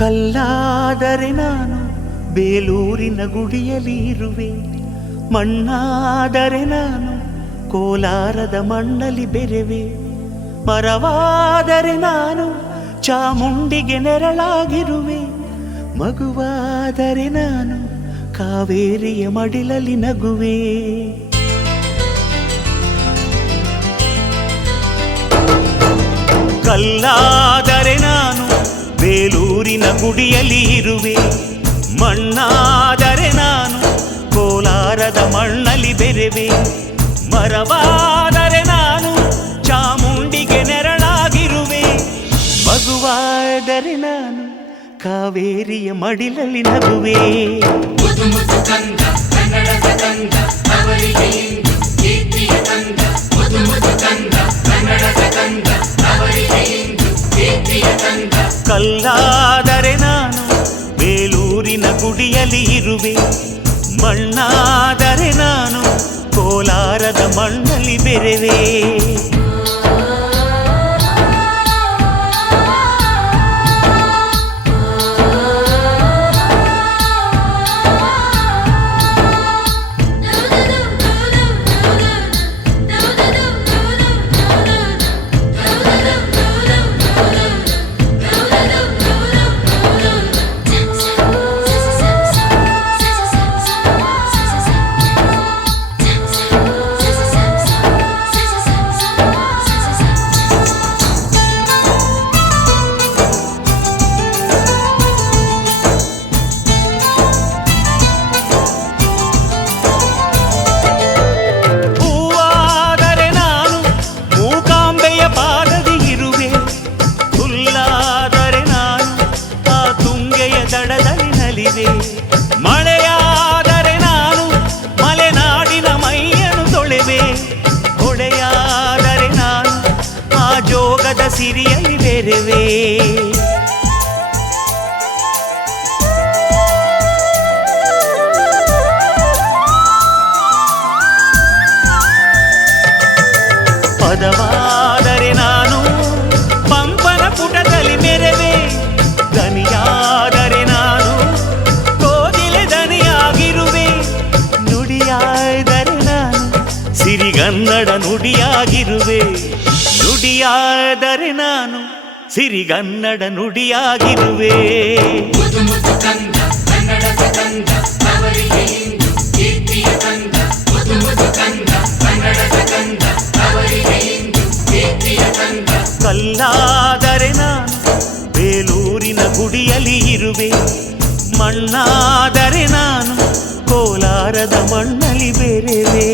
ಕಲ್ಲಾದರೆ ನಾನು ಬೇಲೂರಿನ ಗುಡಿಯಲ್ಲಿ ಇರುವೆ, ಮಣ್ಣಾದರೆ ನಾನು ಕೋಲಾರದ ಮಣ್ಣಲ್ಲಿ ಬೆರೆವೆ, ಮರವಾದರೆ ನಾನು ಚಾಮುಂಡಿಗೆ ನೆರಳಾಗಿರುವೆ, ಮಗುವಾದರೆ ನಾನು ಕಾವೇರಿಯ ಮಡಿಲಲ್ಲಿ ನಗುವೆ. ಕಲ್ಲಾದರೆ ನಾನು ಬೇಲೂರಿನ ಗುಡಿಯಲ್ಲಿ ಇರುವೆ, ಮಣ್ಣಾದರೆ ನಾನು ಕೋಲಾರದ ಮಣ್ಣಲ್ಲಿ ಬೆರೆವೆ, ಮರವಾದರೆ ನಾನು ಚಾಮುಂಡಿಗೆ ನೆರಳಾಗಿರುವೆ, ಮಗುವಾದರೆ ನಾನು ಕಾವೇರಿಯ ಮಡಿಲಲ್ಲಿ ನಗುವೆ. ಕಲ್ಲಾದರೆ ನಾನು ಬೇಲೂರಿನ ಗುಡಿಯಲ್ಲಿ ಇರುವೆ, ಮಣ್ಣಾದರೆ ನಾನು ಕೋಲಾರದ ಮಣ್ಣಲ್ಲಿ ಬೆರೆವೆ. ಮಳೆಯಾದರೆ ನಾನು ಮಲೆನಾಡಿನ ಮೈಯನ್ನು ತೊಳೆವೆ, ಹೊಳೆಯಾದರೆ ನಾನು ಆ ಜೋಗದ ಸಿರಿಯಲ್ಲಿ ಬೆರೆವೆ. ಪದವಾದರೆ ನಾನು ಪಂಪನ ಪುಟದಲ್ಲಿ ಮೆರೆವೆ, ದನಿಯಾದರೆ ನಾನು ಕೋಗಿಲೆ ದನಿಯಾಗಿರುವೆ, ನುಡಿಯಾದರೆ ನಾನು ಸಿರಿಗನ್ನಡ ನುಡಿಯಾಗಿರುವೆ, ನುಡಿಯಾದರೆ ನಾನು ಸಿರಿಗನ್ನಡ ನುಡಿಯಾಗಿರುವೆ. ಕಲ್ಲಾದರೆ ನಾನು ಬೇಲೂರಿನ ಗುಡಿಯಲ್ಲಿ ಇರುವೆ, ಮಣ್ಣಾದರೆ ನಾನು ಕೋಲಾರದ ಮಣ್ಣಲ್ಲಿ ಬೆರೆವೆ.